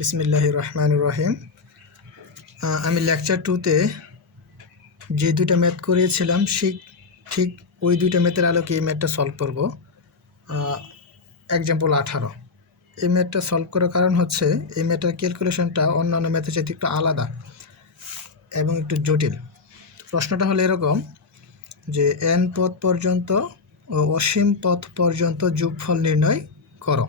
বিসমিল্লাহির রহমানির রহিম। আমি লেকচার 2তে যে দুইটা ম্যাথ করিয়েছিলাম ঠিক ওই দুইটা ম্যাথের আলোকে এই ম্যাথটা সলভ করব। এক্সাম্পল 18। এই ম্যাথটা সলভ করার কারণ হচ্ছে এই ম্যাথটার ক্যালকুলেশনটা অন্যান্য ম্যাথের চাইতে একটু আলাদা এবং একটু জটিল। প্রশ্নটা হলো এরকম যে n পদ পর্যন্ত ও অসীম পদ পর্যন্ত যোগফল নির্ণয় করো।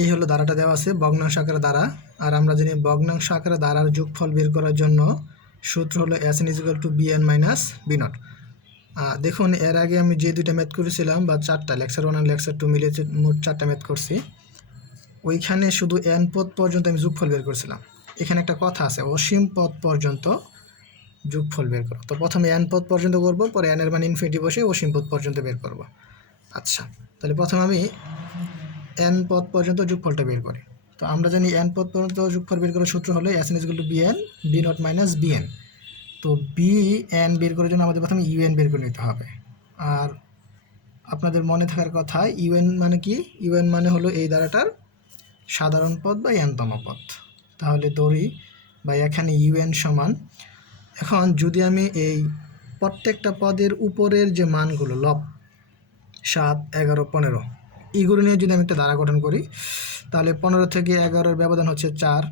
এই হলো ধারাটা দেওয়া আছে ভগ্নাংশ আকারে ধারা। আর আমরা জানি ভগ্নাংশ আকারে ধারার যোগফল বের করার জন্য সূত্র হলো Sn = bn - b0। দেখুন এর আগে আমি যে দুইটা ম্যাথ করেছিলাম বা চারটা লেকচার 1 আর লেকচার 2 মিলে মোট 4টা ম্যাথ করছি, ওইখানে শুধু n পদ পর্যন্ত আমি যোগফল বের করেছিলাম। এখানে একটা কথা আছে অসীম পদ পর্যন্ত যোগফল বের করো। তো প্রথমে n পদ পর্যন্ত করব, পরে n এর মান ইনফিনিটি বসে অসীম পদ পর্যন্ত বের করব। আচ্ছা, তাহলে প্রথমে আমি n পদ পর্যন্ত যোগফলটা বের করি। তো আমরা জানি n পদ পর্যন্ত যোগফল বের করার সূত্র হলো Sn = bn b0 - bn। তো bn বের করার জন্য আমাদের প্রথমে un বের করে নিতে হবে। আর আপনাদের মনে থাকার কথা un মানে কি? un মানে হলো এই ধারাটার সাধারণ পদ বা nতম পদ। তাহলে ধরি বা এখানে un সমান, এখন যদি আমি এই প্রত্যেকটা পদের উপরের যে মানগুলো লব 7, 11, 15 এইগুলো নিয়ে যদি আমি একটা ধারা গঠন করি, তাহলে 15 থেকে 11-এর ব্যবধান হচ্ছে 4,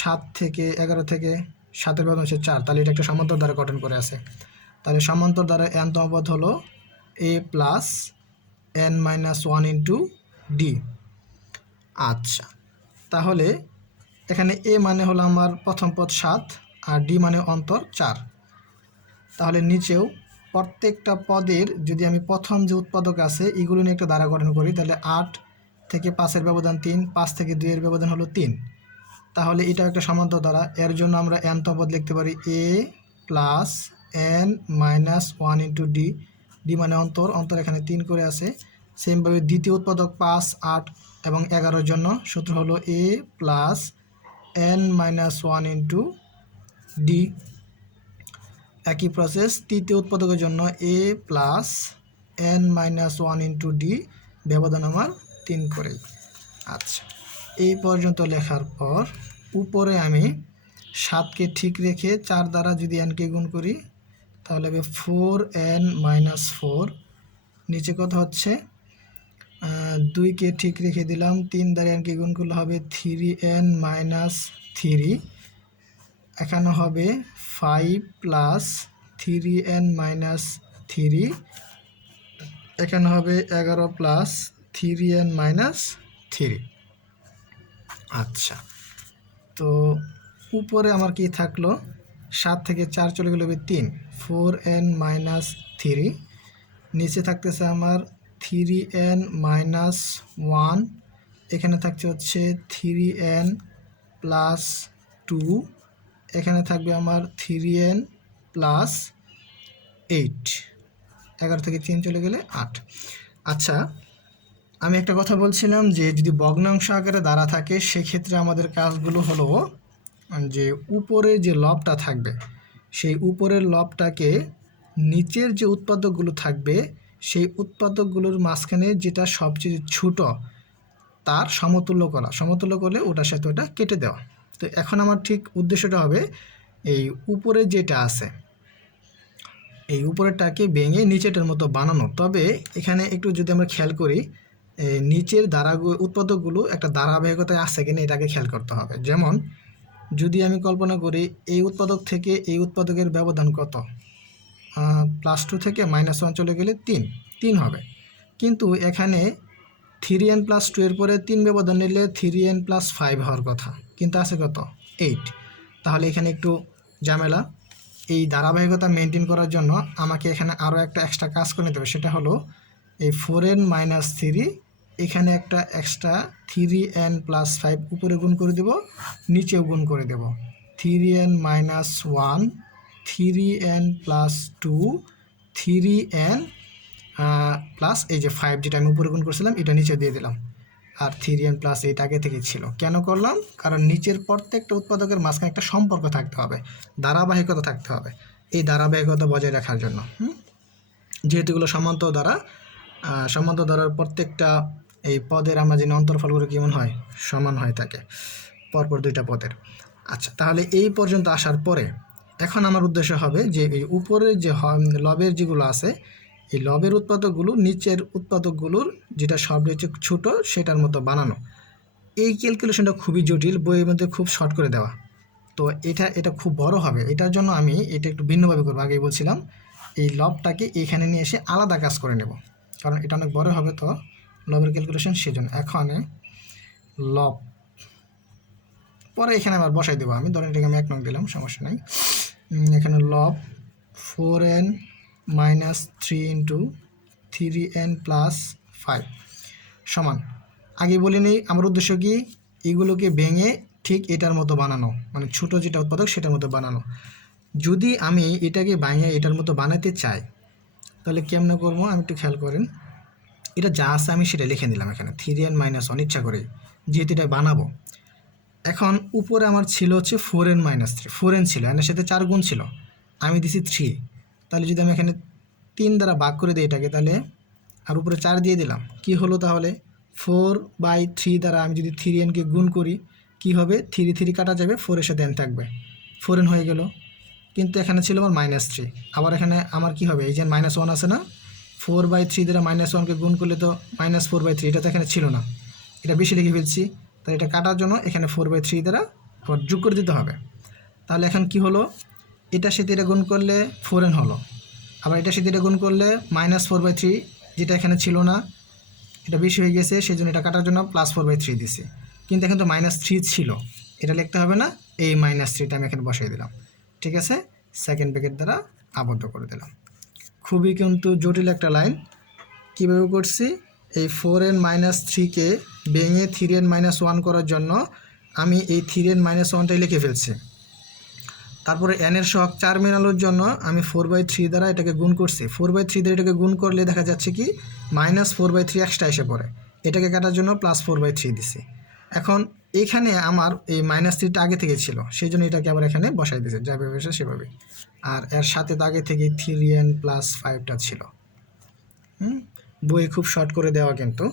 7 থেকে 11 থেকে 7-এর ব্যবধান হচ্ছে 4। তাহলে এটা একটা সমান্তর দ্বারা গঠন করে আছে। তাহলে সমান্তর দ্বারা nতম পদ হলো a + n - 1 * d। আচ্ছা, তাহলে এখানে a মানে হলো আমার প্রথম পদ 7 আর d মানে অন্তর 4। তাহলে নিচেও প্রত্যেকটা পদের যদি আমি প্রথম যে উৎপাদক আছে এগুলো নিয়ে একটা ধারা গঠন করি, তাহলে 8 থেকে 5-এর ব্যবধান 3, 5 থেকে 2-এর ব্যবধান হলো 3। তাহলে এটা একটা সমান্তর ধারা। এর জন্য আমরা nতম পদ লিখতে পারি a + n - 1 * d। d মানে অন্তর এখানে 3 করে আছে। সেমভাবে দ্বিতীয় উৎপাদক 5, 8 এবং 11-এর জন্য সূত্র হলো a + n - 1 * d। একই প্রসেস তৃতীয় উৎপাদকের জন্য a + n - 1 * d, ব্যবধান আমার 3 করেই। আচ্ছা, এই পর্যন্ত লেখার পর উপরে আমি 7কে ঠিক রেখে 4 দ্বারা যদি nকে গুণ করি তাহলে হবে 4n - 4। নিচে কত হচ্ছে 2কে ঠিক রেখে দিলাম, 3 দ্বারা nকে গুণ করলে হবে 3n - 3। এখানে হবে 5 + 3n - 3। এখানে হবে 11 + 3n - 3। আচ্ছা, তো উপরে আমার কি থাকলো 7 থেকে 4 চলে গেলে হবে 3, 4n - 3। নিচে থাকতেছে আমার 3n - 1। এখানে থাকছে হচ্ছে 3n + 2। এখানে থাকবে আমার 3n + 8। 11 থেকে 3 চলে গেলে 8। আচ্ছা, আমি একটা কথা বলছিলাম যে যদি ভগ্নাংশ আকারে ধারা থাকে সেক্ষেত্রে আমাদের কাজগুলো হলো যে উপরে যে লবটা থাকবে সেই উপরের লবটাকে নিচের যে উৎপাদকগুলো থাকবে সেই উৎপাদকগুলোর মাঝখানে যেটা সবচেয়ে ছোট তার সমতুল্য করা। সমতুল্য করলে ওটার সাথে ওটা কেটে দেওয়া। তো এখন আমার ঠিক উদ্দেশ্যটা হবে এই উপরে যেটা আছে এই উপরেরটাকে ভেঙে নিচেটার মতো বানানো। তবে এখানে একটু যদি আমরা খেয়াল করি নিচের উৎপাদকগুলো একটা ধারাবাহিকতায় আছে কিনা এটাকে খেয়াল করতে হবে। যেমন যদি আমি কল্পনা করি এই উৎপাদক থেকে এই উৎপাদকের ব্যবধান কত, +2 থেকে -1 চলে গেলে 3 হবে। কিন্তু এখানে 3n + 2 এর পরে 3 ব্যবধান নিলে 3n + 5 হওয়ার কথা, কিন্তু আছে কত 8। তাহলে এখানে একটু ঝামেলা। এই ধারাবাহিকতা মেনটেন করার জন্য আমাকে এখানে আরও একটা এক্সট্রা কাজ করে নিতে হবে। সেটা হলো এই 4n - 3 এখানে একটা এক্সট্রা 3n + 5 উপরে গুণ করে দেব, নিচেও গুণ করে দেব। 3n - 1, 3n + 2, 3n প্লাস এই যে 5 যেটা আমি উপরে গুণ করছিলাম এটা নিচে দিয়ে দিলাম। আর 3n + 8 আগে থেকে ছিল। কেন করলাম? কারণ নিচের প্রত্যেকটা উৎপাদকের মাঝখানে একটা সম্পর্ক থাকতে হবে, ধারাবাহিকতা থাকতে হবে। এই ধারাবাহিকতা বজায় রাখার জন্য যেহেতু এগুলো সমান্তর দ্বারা, সমান্তর দ্বারার প্রত্যেকটা এই পদের আমরা জানি অন্তরফলগুলো কেমন হয়, সমান হয়ে থাকে পরপর দুইটা পদের। আচ্ছা, তাহলে এই পর্যন্ত আসার পরে এখন আমার উদ্দেশ্য হবে যে এই উপরে যে লবের যেগুলো আছে এই লবের উৎপাদকগুলো নিচের উৎপাদকগুলোর যেটা সবচেয়ে ছোট সেটার মতো বানানো। এই ক্যালকুলেশনটা খুবই জটিল, বইয়ের মধ্যে খুব শর্ট করে দেওয়া। তো এটা খুব বড় হবে, এটার জন্য আমি এটা একটু ভিন্নভাবে করবো। আগেই বলছিলাম এই লবটাকে এখানে নিয়ে এসে আলাদা কাজ করে নেব, কারণ এটা অনেক বড় হবে তো লবের ক্যালকুলেশন, সেজন্য এখন লব পরে এখানে আবার বসাই দেবো আমি। ধরেন এটাকে আমি 1 নং দিলাম, সমস্যা নেই। এখানে লব 4n minus 3 into 3n plus 5 সমান, আগে বলে নিই আমার উদ্দেশ্য কি, এগুলোকে ভেঙে ঠিক এটার মতো বানানো, মানে ছোটো যেটা উৎপাদক সেটার মতো বানানো। যদি আমি এটাকে ভেঙে এটার মতো বানাতে চাই তাহলে কেমন করবো আমি একটু খেয়াল করেন। এটা যা আছে আমি সেটা লিখে নিলাম এখানে 3n মাইনাস 1 ইচ্ছা করে, যেহেতু এটা বানাবো। এখন উপরে আমার ছিল হচ্ছে 4n মাইনাস 3, 4n ছিল, এর সাথে 4 গুণ ছিল, আমি দিছি 3। তাহলে যদি আমি এখানে 3 দ্বারা ভাগ করে দিই এটাকে, তাহলে আর উপরে 4 দিয়ে দিলাম, কি হলো তাহলে 4/3 দ্বারা আমি যদি 3nকে গুণ করি কি হবে, 3 3 কাটা যাবে, 4 এর সাথে n থাকবে, 4n হয়ে গেল। কিন্তু এখানে ছিল আমার -3, আবার এখানে আমার কি হবে, এই যে -1 আছে না, 4/3 দ্বারা -1কে গুণ করলে তো -4/3, এটা তো এখানে ছিল না, এটা বেশি লিখে ফেলছি। তাই এটা কাটার জন্য এখানে 4/3 দ্বারা আবার যোগ করে দিতে হবে। তাহলে এখন কি হলো, এটার সাথে এটা গুণ করলে 4n হলো, আবার এটার সাথে এটা গুণ করলে -4/3, যেটা এখানে ছিল না, এটা বেশি হয়ে গেছে, সেই জন্য এটা কাটার জন্য +4/3 দিছি। কিন্তু এখন তো -3 ছিল, এটা লিখতে হবে না, এই -3টা আমি এখানে বসিয়ে দিলাম। ঠিক আছে, সেকেন্ড ব্র্যাকেট দ্বারা আবদ্ধ করে দিলাম। খুবই কিন্তু জটিল একটা লাইন। কীভাবে করছি, এই 4n মাইনাস 3কে ভেঙে 3n মাইনাস 1 করার জন্য আমি এই 3n মাইনাস 1টাই লিখে ফেলছি। তারপরে n এর সহগ 4 মেলানোর জন্য আমি 4/3 দ্বারা এটাকে গুণ করছি। 4/3 দ্বারা এটাকে গুণ করলে দেখা যাচ্ছে কি -4/3 এক্সট্রা এসে পড়ে, এটাকে কাটার জন্য +4/3 দিছি। এখন এখানে আমার এই -3টা আগে থেকে ছিল, সেই জন্য এটাকে আবার এখানে বসাই দিয়েছে, যাবে বসে সেভাবে। আর এর সাথে তো আগে থেকে 3n প্লাস 5টা ছিল। বই খুব শর্ট করে দেওয়া, কিন্তু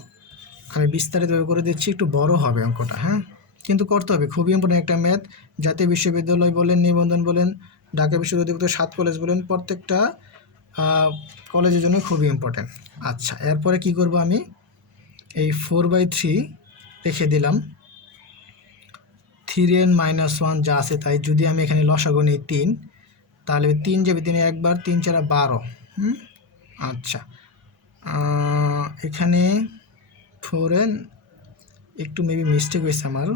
আমি বিস্তারিতভাবে করে দিচ্ছি, একটু বড় হবে অঙ্কটা, হ্যাঁ, কিন্তু করতে হবে, খুবই ইম্পর্টেন্ট একটা ম্যাথ। জাতীয় বিশ্ববিদ্যালয় বলেন, নিবন্ধন বলেন, ঢাকা বিশ্ববিদ্যালয় 7 কলেজ বলেন, প্রত্যেকটা কলেজের জন্য খুবই ইম্পর্টেন্ট। আচ্ছা, এরপরে কি করব, আমি এই 4/3 রেখে দিলাম, 3n মাইনাস 1 যা আছে তাই। যদি আমি এখানে লসাগু নিই 3, তাহলে 3 যাবে 3 একবার, 3 4 12। আচ্ছা, এখানে 4n একটু মেবি মিস্টেক হয়েছে আমার,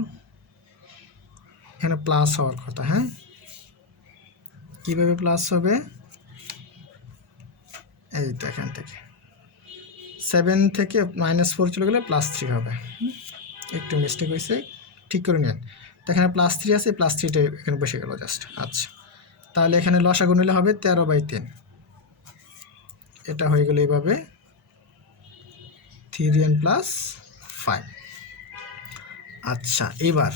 এখানে প্লাস হওয়ার কথা। হ্যাঁ, কীভাবে প্লাস হবে, এই তো এখান থেকে 7 থেকে -4 চলে গেলে +3 হবে। একটু মিস্টেক হয়েছে, ঠিক করে নিন। তো এখানে +3 আছে, +3টা এখানে বসে গেল জাস্ট। আচ্ছা, তাহলে এখানে লসাগু নিলে হবে 13/3, এটা হয়ে গেল এইভাবে 3n প্লাস 5। আচ্ছা, এবার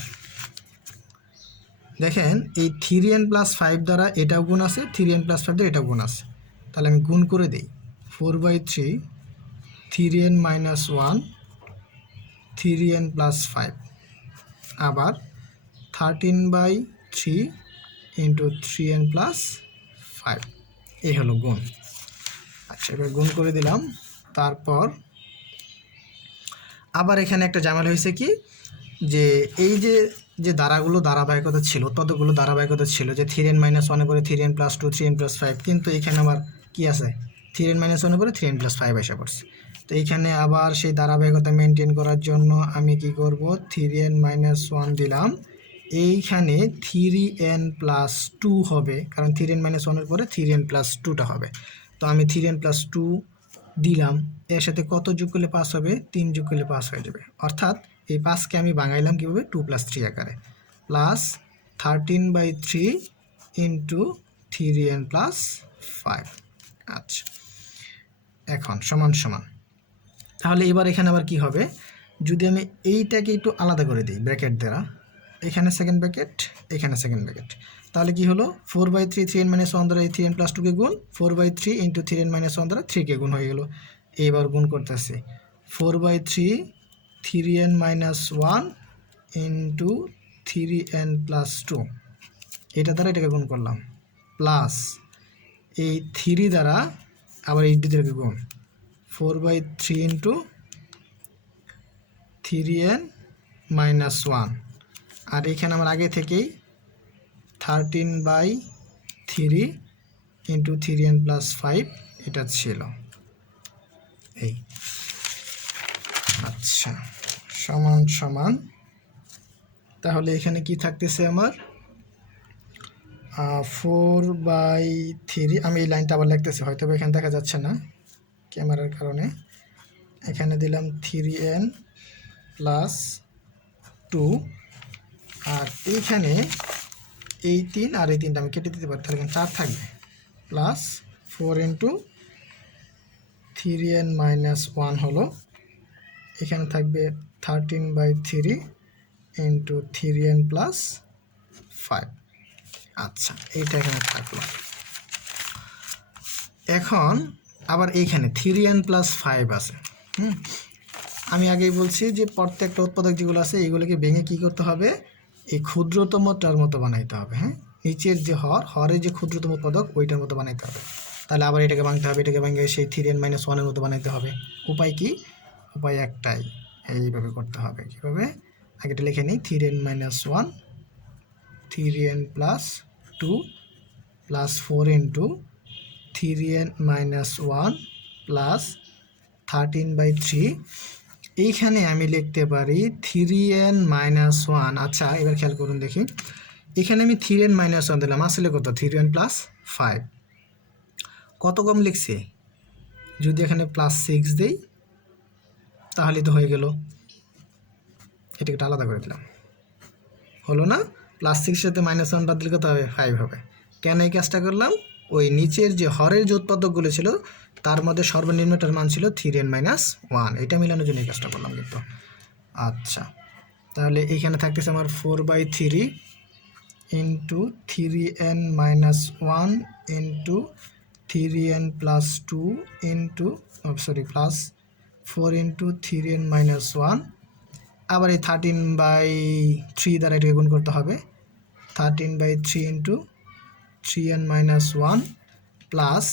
দেখেন এই 3n প্লাস 5 দ্বারা এটাও গুণ আছে, 3n প্লাস 5 দ্বারা এটাও গুণ আছে। তাহলে আমি গুণ করে দিই, 4/3 3n মাইনাস 1 3n প্লাস 5, আবার 13/3 ইন্টু 3n প্লাস 5, এই হলো গুণ। আচ্ছা, এবার গুণ করে দিলাম। তারপর আবার এখানে একটা ঝামেলা হয়েছে কি, যে এই যে ধারাগুলো ধারাবাহিকতা ছিল, ততগুলো ধারাবাহিকতা ছিল যে 3n মাইনাস 1 করে 3n প্লাস 2 3n প্লাস 5, কিন্তু এখানে আবার কি আছে, 3n মাইনাস 1 করে 3n প্লাস 5 এসে পড়ছে। তো এইখানে আবার সেই ধারাবাহিকতা মেনটেন করার জন্য আমি কি করব, 3n মাইনাস 1 দিলাম, এইখানে 3n প্লাস 2 হবে, কারণ 3n মাইনাস 1 এর পরে 3n প্লাস 2টা হবে। তো আমি 3n প্লাস 2 দিলাম, এর সাথে কত যোগ করলে পাস হবে, 3 যোগ করলে পাস হয়ে যাবে। অর্থাৎ এই 5কে আমি বাঙাইলাম কীভাবে, 2 + 3 আকারে, প্লাস 13/3 ইন্টু 3n প্লাস 5। আচ্ছা, এখন সমান সমান। তাহলে এবার এখানে আবার কি হবে, যদি আমি এইটাকে একটু আলাদা করে দিই ব্র্যাকেট দ্বারা, এখানে সেকেন্ড ব্র্যাকেট, এখানে সেকেন্ড ব্র্যাকেট, তাহলে কি হলো 4/3 3n মাইনাস 1 দ্বারা এই 3n প্লাস 2কে গুণ, 4/3 ইন্টু 3n মাইনাস 1 দ্বারা 3কে গুণ হয়ে গেল। এইবার গুণ করতেছি 4/3 3n minus 1 into 3n plus 2, এটা দ্বারা এটাকে গুণ করলাম, প্লাস এই 3 দ্বারা আবার এই দুটোকে গুণ 4/3 ইন্টু 3n মাইনাস 1, আর এখানে আমার আগে থেকেই 13/3 ইন্টু 3n প্লাস 5 এটা ছিল এই। আচ্ছা, সমান সমান, তাহলে এখানে কি থাকতেছে আমার 4/3, আমি এই লাইনটা আবার লিখতেছি, হয়তো এখানে দেখা যাচ্ছে না ক্যামেরার কারণে। এখানে দিলাম 3n প্লাস 2, আর এইখানে এই 3 আর এই 3টা আমি কেটে দিতে পারি, তাহলে এখানে 4 থাকবে, প্লাস 4 ইন্টু 3n মাইনাস 1 হলো, এখানে থাকবে 13/3 ইন্টু 3n প্লাস 5। আচ্ছা, এইটা এখানে থাকলো। এখন আবার এইখানে 3n প্লাস 5 আছে। আমি আগেই বলছি যে প্রত্যেকটা উৎপাদক যেগুলো আছে এইগুলোকে ভেঙে কি করতে হবে, এই ক্ষুদ্রতমটার মতো বানাইতে হবে। হ্যাঁ, নিচের যে হরের যে ক্ষুদ্রতম উৎপাদক ওইটার মতো বানাইতে হবে। তাহলে আবার এটাকে ভাঙতে হবে, এটাকে ভাঙে সেই 3n মাইনাস 1-এর মতো বানাইতে হবে। উপায় কি? উপায় একটাই, এইভাবে করতে হবে। কীভাবে? আগে এটা লিখে নিই, 3n minus 1, 3n plus 2 plus 4 into 3n minus 1 plus 13/3। এইখানে আমি লিখতে পারি 3n মাইনাস 1। আচ্ছা, এবার খেয়াল করুন দেখি, এখানে আমি 3n মাইনাস 1 দিলাম, আসলে কত? 3n plus 5। কত কম লিখছি? যদি এখানে প্লাস 6 দিই তাহলে তো হয়ে গেল। এটাকে আলাদা করে দিলাম, হলো না? প্লাস 6 সাথে মাইনাস 1 বাদ দিলে কত হবে? 5 হবে। কেন এই কাজটা করলাম? ওই নিচের যে হরের যে উৎপাদকগুলো ছিল তার মধ্যে সর্বনিম্নটার মান ছিল 3n মাইনাস 1, এটা মিলানোর জন্য এই কাজটা করলাম কিন্তু। আচ্ছা, তাহলে এইখানে থাকতেছে আমার 4/3 into 3n minus 1 into 3n plus 2 into plus 4 into 3n minus 1, আবার এই 13/3 দ্বারা এটাকে গুণ করতে হবে, 13/3 ইন্টু 3n মাইনাস 1 প্লাস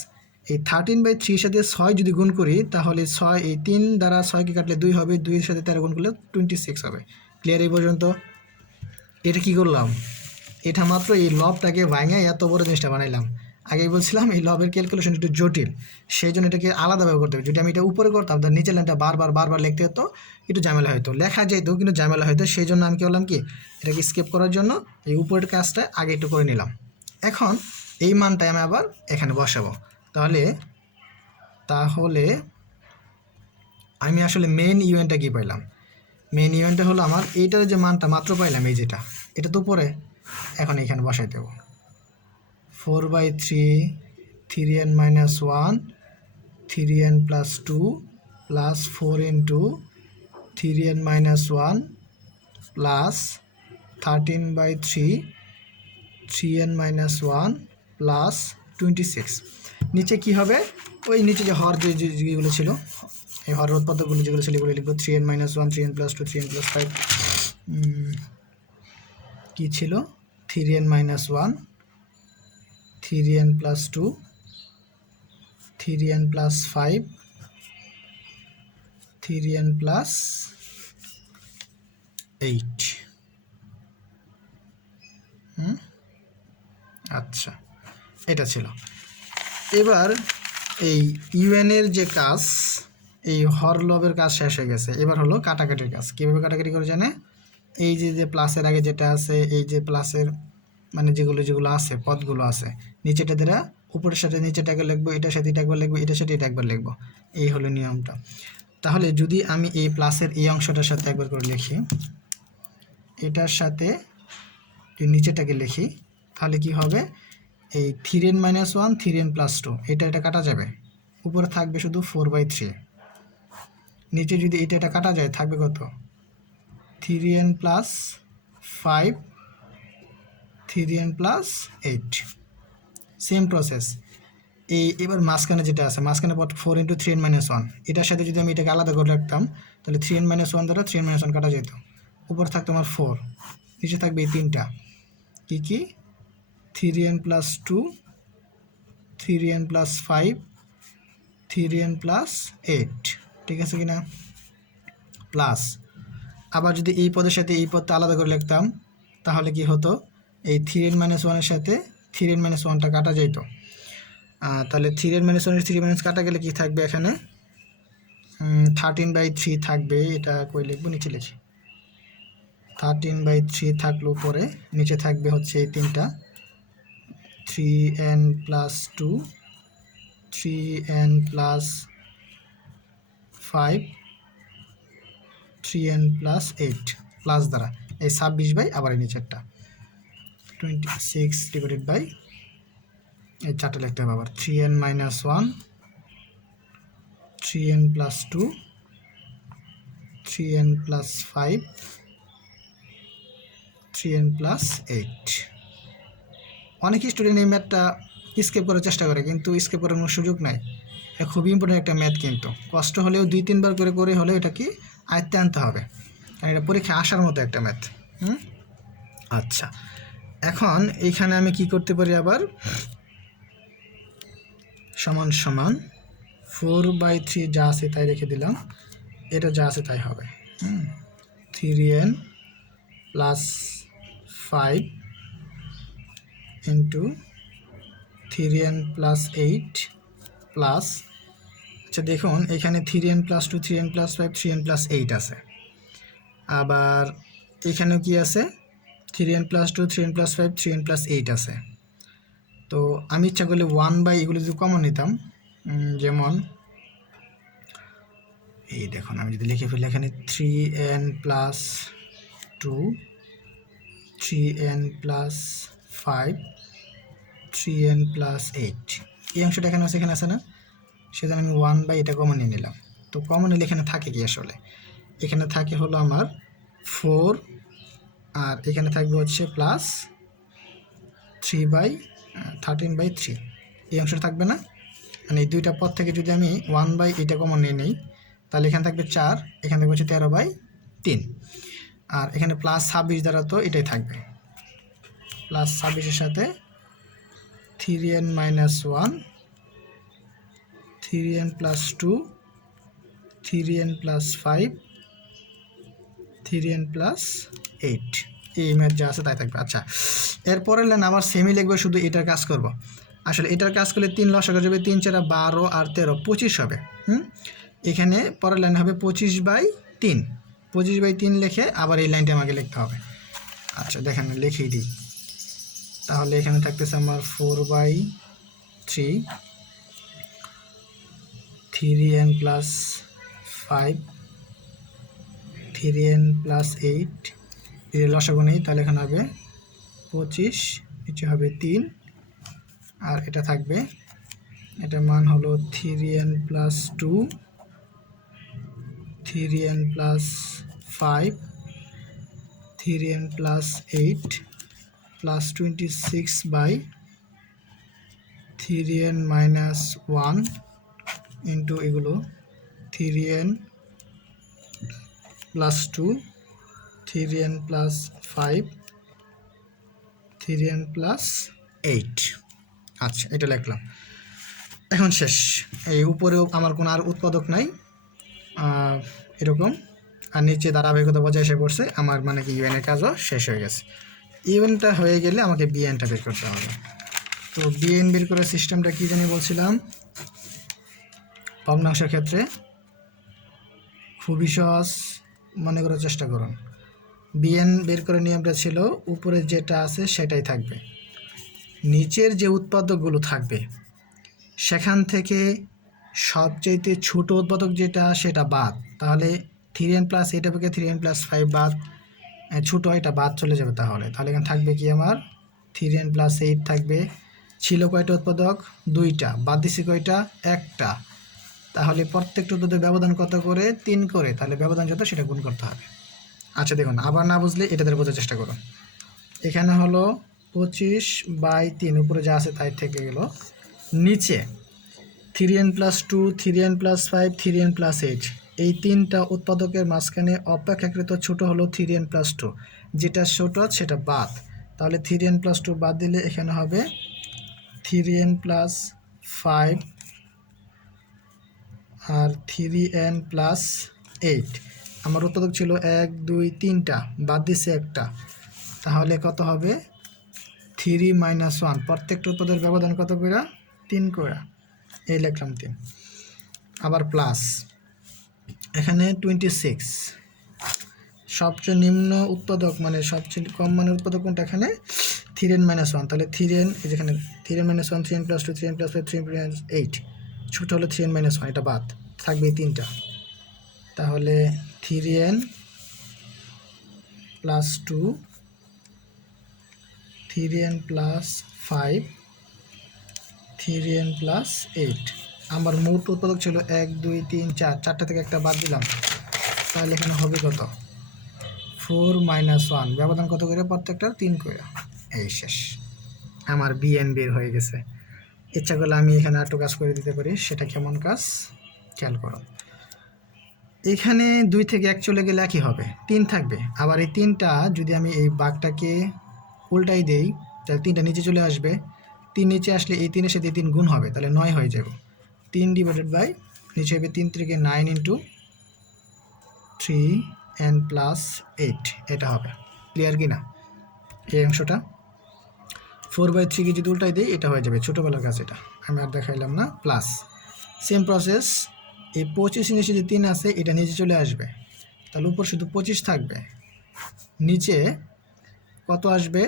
এই 13/3 সাথে 6 যদি গুণ করি তাহলে 6, এই 3 দ্বারা 6কে কাটলে 2 হবে, 2-এর সাথে 13 গুণ করলে 26 হবে। ক্লিয়ার এই পর্যন্ত? এটা কি করলাম? এটা মাত্র এই লবটাকে ভাঙে এত বড় জিনিসটা বানাইলাম। আগেই বলছিলাম এই লবের ক্যালকুলেশন একটু জটিল, সেই জন্য এটাকে আলাদাভাবে করতে হবে। যদি আমি এটা উপরে করতাম তার নিচের লাইনটা বারবার লিখতে হতো, একটু ঝামেলা হতো, লেখা যেত কিন্তু ঝামেলা হতো। সেই জন্য আমি কি করলাম, কি এটাকে স্কিপ করার জন্য এই উপরের কাজটা আগে একটু করে নিলাম। এখন এই মানটাই আমি আবার এখানে বসাবো। তাহলে আমি আসলে মেইন ইভেন্টটা কি পাইলাম? মেইন ইভেন্টটা হলো আমার এইটার যে মানটা মাত্র পাইলাম, এই যেটা, এটা তো উপরে, এখন এখানে বসাই দেব 4/3 3n minus 1 3n plus 2 plus 4 into 3n minus 1 plus 13/3 3n minus 1 plus 26। নিচে কি হবে? ওই নিচে যে হর যেগুলো ছিল, এই হরের উৎপাদকগুলো যেগুলো ছিল এগুলো লিখবো 3n minus 1 3n plus 2 3n plus 5। কী ছিল? 3n minus 1 3n plus 2 3n plus 5 3n plus 8। আচ্ছা, এটা ছিল। এবার এই ইউএনের যে কাজ, এই হর লবের কাজ শেষ হয়ে গেছে, এবার হলো কাটাকাটির কাজ। কীভাবে কাটাকাটি করে জানে? এই যে প্লাসের আগে যেটা আছে, এই যে প্লাসের মানে যেগুলো আছে, পদগুলো আছে, নিচেটা দ্বারা উপরের সাথে নিচেটাকে লিখবো, এটার সাথে এটা একবার লিখবো, এটার সাথে এটা একবার লিখবো, এই হলো নিয়মটা। তাহলে যদি আমি এই প্লাসের এই অংশটার সাথে একবার করে লিখি, এটার সাথে নিচেটাকে লিখি, তাহলে কি হবে? এই 3n মাইনাস 1 3n প্লাস 2 এটা কাটা যাবে, উপরে থাকবে শুধু 4/3। নিচে যদি এটা কাটা যায় থাকবে কত? 3n plus 5 3n plus 8। Same process, এবার মাঝখানে যেটা আছে, মাঝখানে 4 ইন্টু 3n-1, এটার সাথে যদি আমি এটাকে আলাদা করে রাখতাম তাহলে 3n-1 দ্বারা 3n-1 কাটা যেত। উপর থাকতো আমার 4, নিচে থাকবে এই তিনটা কি 3n+2, 3n+5, 3n+8, ঠিক আছে কিনা? প্লাস আবার যদি এই পদের সাথে এই পদটা আলাদা করে লিখতাম তাহলে কি হতো, এই 3n-1 সাথে 3n-1টা কাটা যেত। তাহলে 3n-1 3 কাটা গেলে কি থাকবে এখানে 13/3 থাকবে। এটা কই লিখবো, নিচে লিখি 13/3 থাকলো, পরে নিচে থাকবে হচ্ছে এই তিনটা 3n+2, 3n+5, 3n+8 প্লাস দ্বারা এই 26 আবার এই নিচেরটা 26 ডিভাইডেড বাই এই চারটা লিখতে হবে আবার 3n-1, 3n+2, 3n+5, 3n+8। অনেক স্টুডেন্ট এই ম্যাথটা স্কিপ করার চেষ্টা করে, কিন্তু স্কিপ করার কোনো সুযোগ নাই। এটা খুবই ইম্পর্টেন্ট একটা ম্যাথ, কিন্তু কষ্ট হলেও 2-3 বার করে হলেও এটা কি আয়ত্তে আনতে হবে, কারণ এটা পরীক্ষায় আসার মতো একটা ম্যাথ। আচ্ছা, এখন এইখানে আমি কি করতে পারি, আবার সমান সমান 4/3 যা আছে তাই রেখে দিলাম, এটা যা আছে তাই হবে 3n+5 ইন্টু 3n+8 প্লাস, আচ্ছা দেখুন এখানে 3n+2, 3n+5, 3n+8 আছে, আবার এখানেও কি আছে 3n+2, 3n+5, 3n+8 আছে। তো আমি ইচ্ছা করলে 1/, এগুলো যদি কমন নিতাম, যেমন এই দেখুন আমি যদি লিখে ফেলি এখানে 3n+2, 3n+5, 3n+8, এই অংশটা এখানে আছে না, সেজন্য আমি 1/, এটা কমন নিয়ে নিলাম। তো কমন নিলে এখানে থাকে কি, আসলে এখানে থাকে হলো আমার 4, আর এখানে থাকবে হচ্ছে প্লাস 13/3, এই অংশটা থাকবে না, মানে এই দুইটা পদ থেকে যদি আমি 1/, এটা কমন নিয়ে নিই তাহলে এখানে থাকবে 4, এখানে থাকবে হচ্ছে 13/3, আর এখানে প্লাস 26 দ্বারা তো এটাই থাকবে, প্লাস 26-এর সাথে 3n-1, 3n+2, 3n+5, 3n+8, এই ম্যাথ যা আছে তাই থাকবে। আচ্ছা, এরপরের লাইন আবার সেমি লিখবে, শুধু এটার কাজ করব। আসলে এটার কাজ করলে 3 লসাগু যাবে, 3 4 12 আর 13 25 হবে। এখানে পরের লাইন হবে 25/3, 25/3 লিখে আবার এই লাইনটা আমাকে লিখতে হবে। আচ্ছা দেখেন লিখেই দিই, তাহলে এখানে থাকতেছে আমার 4/3, 3n+5, 3n+8, এর লসাগু নেই, তাহলে এখানে হবে 25, নিচে হবে 3, আর এটা থাকবে, এটার মান হলো 3n+2, 3n+5, 3n+8 plus 26/3n-1 into এগুলো 3n+2, 3n+5, 3n+8। আচ্ছা এটা লিখলাম, এখন শেষ। এই উপরেও আমার কোনো আর উৎপাদক নাই এরকম, আর নিচে ধারাবাহিকতা বজায় এসে পড়ছে আমার, মানে কি ইউএনের কাজও শেষ হয়ে গেছে। ইউএনটা হয়ে গেলে আমাকে বিএনটা বের করতে হবে। তো বিএন বের করার সিস্টেমটা কী জানি বলছিলাম, ভগ্নাংশের ক্ষেত্রে খুবই সহজ, মনে করার চেষ্টা করুন। বিএন বের করে নিয়মটা ছিল উপরে যেটা আছে সেটাই থাকবে, নিচের যে উৎপাদকগুলো থাকবে সেখান থেকে সবচেয়ে ছোট উৎপাদক যেটা সেটা বাদ, তাহলে 3n+8 থেকে 3n+5 বাদ, ছোটো এটা বাদ চলে যাবে। তাহলে এখানে থাকবে কি আমার 3n+8 থাকবে, ছিল কয়টা উৎপাদক 2টা, বাদ দিছি কয়টা 1টা, তাহলে প্রত্যেকটা উৎপাদকের ব্যবধান কত করে 3 করে, তাহলে ব্যবধান যত সেটা গুণ করতে হবে। আচ্ছা দেখুন, আবার না বুঝলে এটাদের বোঝার চেষ্টা করুন। এখানে হলো 25/3, উপরে যা আছে তাই থেকে গেল, নিচে 3n+2, 3n+5, 3n+8 এই তিনটা উৎপাদকের মাঝখানে অপেক্ষাকৃত ছোট হলো 3n+2, যেটা ছোট সেটা বাদ। তাহলে 3n+2 বাদ দিলে এখানে হবে 3n+5 আর 3n+8। আমার উৎপাদক ছিল 1 2 3টা, বাদ দিছে একটা, তাহলে কত হবে 3 - 1। প্রত্যেকটা উৎপাদকের ব্যবধান কত করে? 3 করে। এই লিখলাম 3। আবার প্লাস এখানে 26, সবচেয়ে নিম্ন উৎপাদক মানে সবচেয়ে কম মানের উৎপাদক কোনটা? এখানে 3n-1। তাহলে 3n, এই যেখানে 3n-1, 3n+2, 3n+5, 3n+8, ছোট হলো 3n-1, এটা বাদ থাকবে এই তিনটা। তাহলে 3n+2, 3n+5, 3n+8। আমার মোট উৎপাদক ছিল 1 2 3 4, চারটা থেকে একটা বাদ দিলাম, তাহলে এখানে হবে কত? 4 - 1। ব্যবধান কত করে? প্রত্যেকটা 3 করে। এই শেষ, আমার bn বের হয়ে গেছে। ইচ্ছা করলে আমি এখানে আরেকটু কাজ করে দিতে পারি, সেটা কেমন কাজ খেয়াল করো। এখানে 2 থেকে 1 চলে গেলে একই হবে, 3 থাকবে। আবার এই 3টা যদি আমি এই বাঘটাকে উল্টাই দেই, তাহলে 3টা নিচে চলে আসবে। 3 নিচে আসলে এই 3-এর সাথে 3 গুণ হবে, তাহলে 9 হয়ে যাবে। 3 ডিভাইডেড বাই নিচে হবে 3 থেকে 9 ইন্টু 3n+8, এটা হবে। ক্লিয়ার কি না এই অংশটা? 4/3 যদি উল্টাই দিই এটা হয়ে যাবে, ছোটোবেলার কাজ, এটা আমি আর দেখাইলাম না। প্লাস সেম প্রসেস, এই 25 নিচে যে 3 আছে এটা নিচে চলে আসবে, তাহলে উপর শুধু 25 থাকবে, নিচে কত আসবে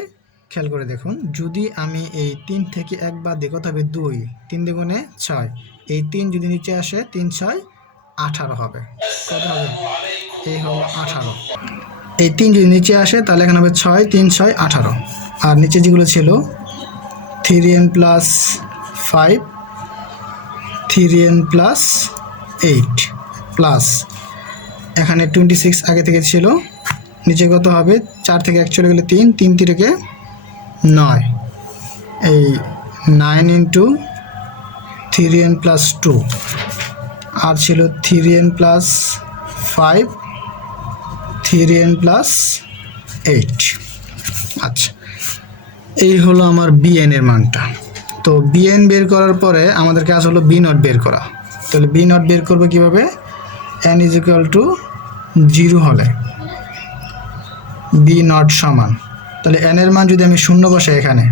খেয়াল করে দেখুন। যদি আমি এই 3 থেকে 1 বাদ দিই কত হবে? 2, 3 দুগুণে 6, এই 3 যদি নিচে আসে 3 6 18 হবে। কত হবে? এই হলো 18। এই 3 যদি নিচে আসে তাহলে এখানে হবে 6 3 6 18। আর নিচে যেগুলো ছিল 3n+5, 3n+8 প্লাস এখানে 26 আগে থেকে ছিল, নিচে কত হবে? 4 থেকে 1 চলে গেলে 3, 3 থেকে 9, এই 9 ইন্টু 3n+2, আর ছিল 3n+5, 3n+8। আচ্ছা, এই হলো আমার bn এর মানটা। তো bn বের করার পরে আমাদের কাজ হলো b0 বের করা। তাহলে b0 বের করবে কিভাবে? n = 0 হলে b0 সমান, তাহলে n এর মান যদি আমি 0 বসাই এখানে,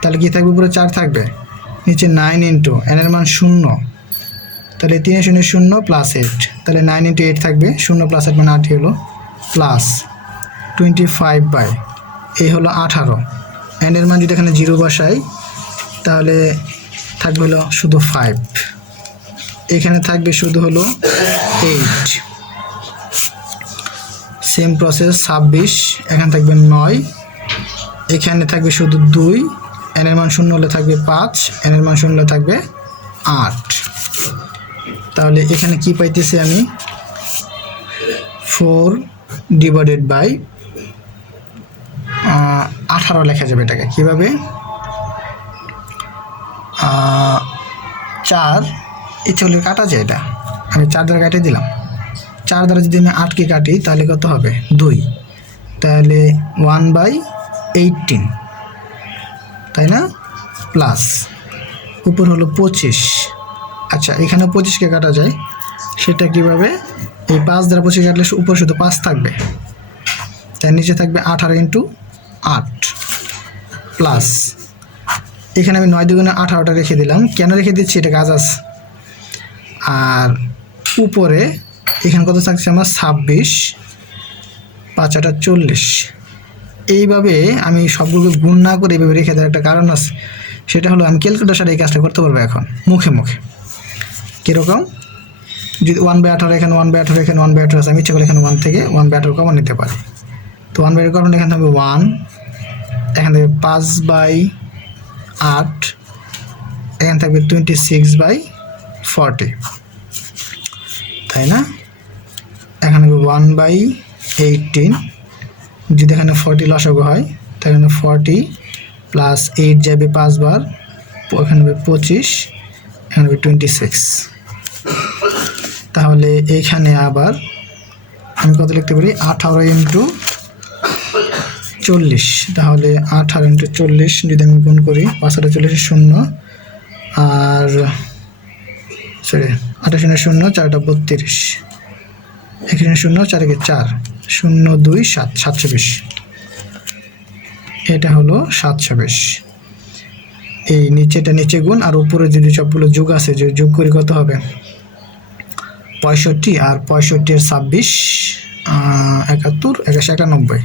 তাহলে কি থাকবে? উপরে 4 থাকবে, নিচে 9 ইন্টু n এর মান 0, তাহলে 3 0 0 প্লাস 8, তাহলে 9 ইন্টু 8 থাকবে, 0 প্লাস 8 মানে 8 হলো, প্লাস 25 বাই এই হলো 18। n এর মান যদি এখানে 0 বসাই তাহলে থাকবে হলো শুধু 5, এখানে থাকবে শুধু হলো 8। সেম প্রসেস 26, এখানে থাকবে 9, এখানে থাকবে শুধু 2, n এর মান 0 হলে থাকবে 5, n এর মান 0 হলে থাকবে 8। তাহলে এখানে কি পাইতেছি আমি? 4 ডিভাইডেড বাই 18 লেখা যাবে। এটাকে কীভাবে? 4 ইচ্ছে হলে কাটা যায়, এটা আমি 4 দ্বারা কাটিয়ে দিলাম। 4 দ্বারা যদি আমি 8কে কাটি তাহলে কত হবে? 2, তাহলে 1/18, তাই না? প্লাস উপর হলো 25। আচ্ছা, এখানে 25কে কাটা যায়, সেটা কিভাবে? এই 5 দ্বারা 25 কাটলে উপর শুধু 5 থাকবে, তার নিচে থাকবে 18 ইন্টু 8 প্লাস এখানে আমি 9 দুগুণে 18টা রেখে দিলাম। কেন রেখে দিচ্ছি? এটা কাজ আছে। আর উপরে এখানে কত থাকছে আমার? 26, 5 8 40। এইভাবে আমি সবগুলোকে গুণ না করে এইভাবে রেখে দেওয়ার একটা কারণ আছে, সেটা হলো আমি ক্যালকুলেটর এই কাজটা করতে পারবো এখন মুখে মুখে। কীরকম? যদি 1/18 এখানে 1/18 এখানে 1/18 আছে, আমি ইচ্ছা করে এখানে 1 থেকে 1/18 কমন নিতে পারি। তো 1/18 কমন এখানে থাকবে 1, এখান থেকে 5/8, এখানে থাকবে 26/40, তাই না? এখানে 1/18, যদি এখানে 40 লসাগু হয় তাহলে 40 প্লাস 8 যাবে 5 বার, এখানে হবে 25 এখানে হবে 26। তাহলে এইখানে আবার আমি কত লিখতে পারি 18 ইন্টু 40। তাহলে 18 ইন্টু 40 যদি আমি গুণ করি 540 শূন্য, আর সরি 28 শূন্য 4টা 32, 1 শূন্য 4 কে 4, 0 2 7, 720। এটা হলো 720। এই নিচেটা নিচে গুণ, আর উপরে যদি সবগুলো যোগ আছে যে যোগ করি কত হবে 65, আর 65 এর 26, 71, 91।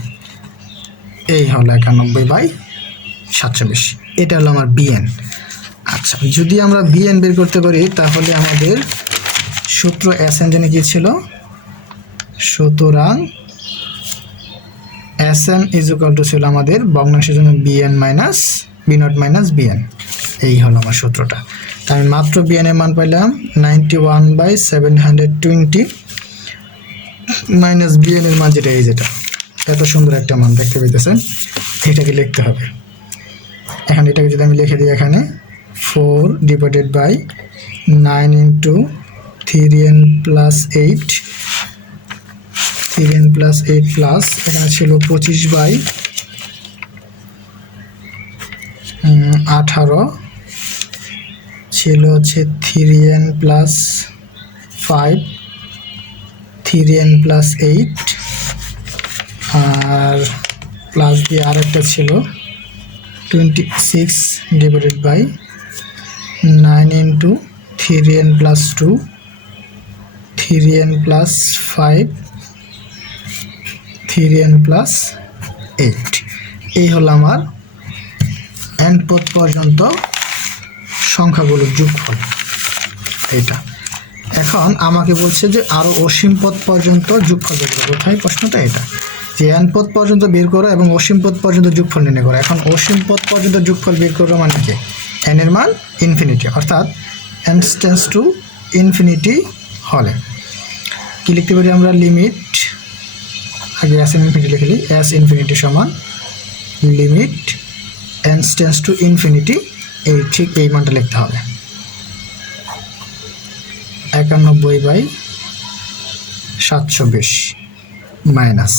এই হলো 91/720। এটা হলো আমার বিএন। আচ্ছা, যদি আমরা বিএন বের করতে পারি তাহলে আমাদের সূত্র এসএন জানি কি ছিল, সুতরাং এসএন ইজ ইকুয়াল টু ছিল আমাদের ভগ্নাংশের জন্য b n minus b not minus b n. এই হলো আমার সূত্রটা। আমি মাত্র বিএন এর মান পাইলাম 91/720 মাইনাস বিএন এর মান যেটা, এই যেটা এত সুন্দর একটা মান দেখতে পেতেছেন, এটাকে লিখতে হবে। এখন এটাকে যদি আমি লিখে দিই এখানে 4 divided by 9 into 3n plus 8, 3n plus 8 plus এখানে ছিল 25/18 ছিল হচ্ছে 3n প্লাস 5, 3n প্লাস 8, আর প্লাস দিয়ে আরেকটা ছিল 26 divided by 9 into 3n plus 2, 3n plus 5, 3n plus 8। এই হলো আমার n পদ পর্যন্ত সংখ্যাগুলোর যোগফল এটা। এখন আমাকে বলছে যে আরও অসীম পদ পর্যন্ত যোগফল বের করো। কোথায় প্রশ্নটা? এটা যে n পদ পর্যন্ত বের করো এবং অসীম পদ পর্যন্ত যোগফল নির্ণয় করো। এখন অসীম পদ পর্যন্ত যোগফল বের করো মানে কি, n এর মান ইনফিনিটি, অর্থাৎ n টেন্ডস টু ইনফিনিটি হলে কি লিখতে পারি আমরা, লিমিট, আগে s ইনফিনিটি লিখে নিই, s ইনফিনিটি সমান limit n tends to infinity, এই ঠিক এই মানটা লিখতে হবে 91/720 মাইনাস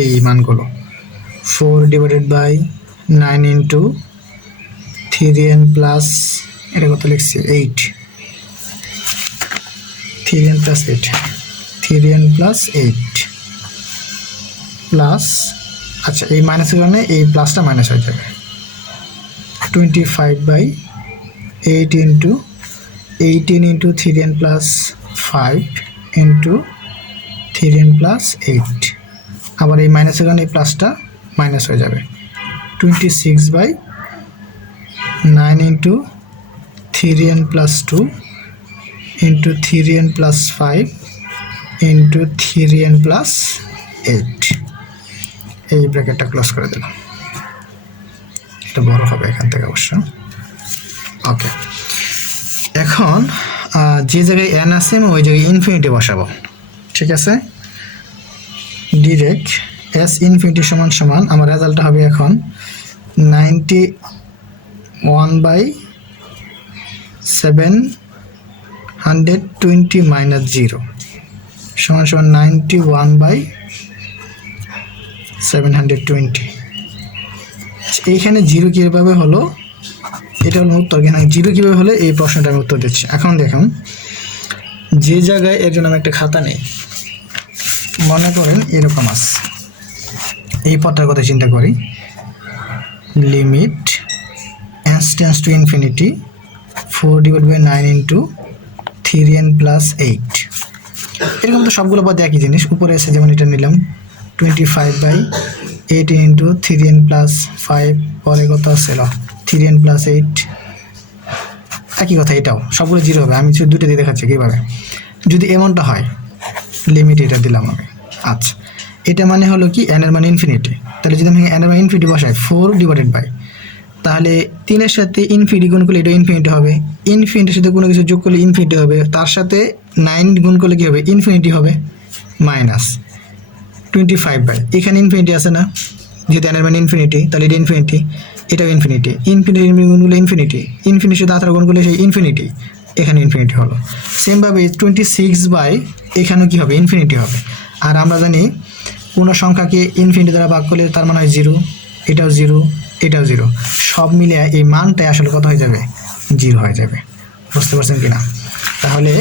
এই মানগুলো 4 divided by 9 into 3n plus এটা কত লিখছি 8, 3n plus 8, 3n plus 8 plus, আচ্ছা এই মাইনাসের কারণে এই প্লাসটা মাইনাস হয়ে যাবে, 25/8 into 18 into 3n plus 5 into 3n plus 8, আবার এই মাইনাসের কারণে এই প্লাসটা মাইনাস হয়ে যাবে, 26/9 into 3n plus 2 into 3n plus 5 into 3n plus 8। এই ব্র্যাকেটটা ক্লোজ করে দিলাম, এটা বড় হবে এখান থেকে অবশ্য। ওকে, এখন যে জায়গায় n আছে আমি ওই জায়গায় ইনফিনিটি বসাবো, ঠিক আছে। ডিরেক্ট s ইনফিনিটি সমান সমান আমার রেজাল্টটা হবে এখন 91/720 মাইনাস 0 সমান সমান 91/720। এইখানে 0 কীভাবে হলো, এটা হলো উত্তর। এখানে 0 কীভাবে হলে এই প্রশ্নটা আমি উত্তর দিচ্ছি। এখন দেখুন যে জায়গায় এর জন্য আমি একটা খাতা নেই, মনে করেন এরকম আছে, এই পথটার কথা চিন্তা করি, limit n tends to infinity 4 divide by 9 into 3n plus 8। এরকম তো সবগুলো পথে একই জিনিস, উপরে এসে যেমন এটা নিলাম 25/8 ইন্টু 3n প্লাস 5, পরে কত আসছিল 3n প্লাস 8, একই কথা, এটাও সবগুলো 0 হবে। আমি দুটো দিয়ে দেখাচ্ছি কীভাবে। যদি এমনটা হয় লিমিট এটা দিলাম আমি, আচ্ছা এটা মানে হলো কি n এর মান ইনফিনিটি, তাহলে যদি আমি n এর মান ইনফিনিটি বসাই 4 ডিভাইডেড বাই, তাহলে 3-এর সাথে ইনফিনিটি গুণ করলে এটা ইনফিনিটি হবে, ইনফিনিটির সাথে কোনো কিছু যোগ করলে ইনফিনিটি হবে, তার সাথে 9 গুণ করলে কী হবে ইনফিনিটি হবে, মাইনাস 25/, এখানে ইনফিনিটি আছে না, যেহেতু n এর মান ইনফিনিটি তাহলে এটা ইনফিনিটি, এটাও ইনফিনিটি, ইনফিনিটি গুণগুলো ইনফিনিটি, ইনফিনিটির সাথে 18 গুণ করলে সেই ইনফিনিটি, এখানে ইনফিনিটি হলো। সেমভাবে 26 এখানেও কী হবে, ইনফিনিটি হবে। আর আমরা জানি কোনো সংখ্যাকে ইনফিনিটি দ্বারা ভাগ করলে তার মানে হয় 0, এটাও 0, এটাও 0, সব মিলিয়ে এই মানটাই আসলে কত হয়ে যাবে, 0 হয়ে যাবে। বুঝতে পারছেন কি না? তাহলে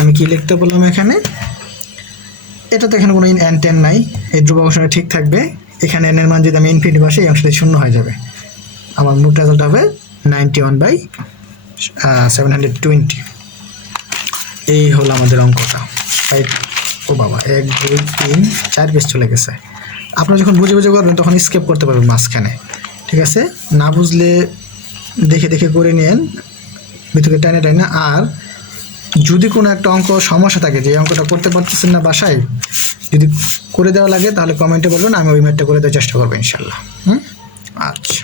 আমি কি লিখতে বললাম এখানে, এটা তো এখানে কোনো n 10 নাই, এই ধ্রুবক অংশটা ঠিক থাকবে। এখানে n এর মান যদি আমি ইনফিনিটি বসে এই অংশটা 0 হয়ে যাবে। আমার মোট রেজাল্ট হবে 91/720। এই হলো আমাদের অঙ্কটা। ও বাবা, 1 2 3 4 পেজ চলে গেছে। আপনারা যখন বুঝে বুঝে করবেন তখন স্কিপ করতে পারবেন মাঝখানে, ঠিক আছে? না বুঝলে দেখে দেখে করে নিন, ভিতরে টানে টানে। আর যদি কোনো একটা অঙ্ক সমস্যা থাকে, যে অঙ্কটা করতে পারতেছেন না বাসায়, যদি করে দেওয়া লাগে তাহলে কমেন্টে বলবেন, আমি ওই ম্যাথটা করে দেওয়ার চেষ্টা করবো ইনশাল্লাহ। আচ্ছা।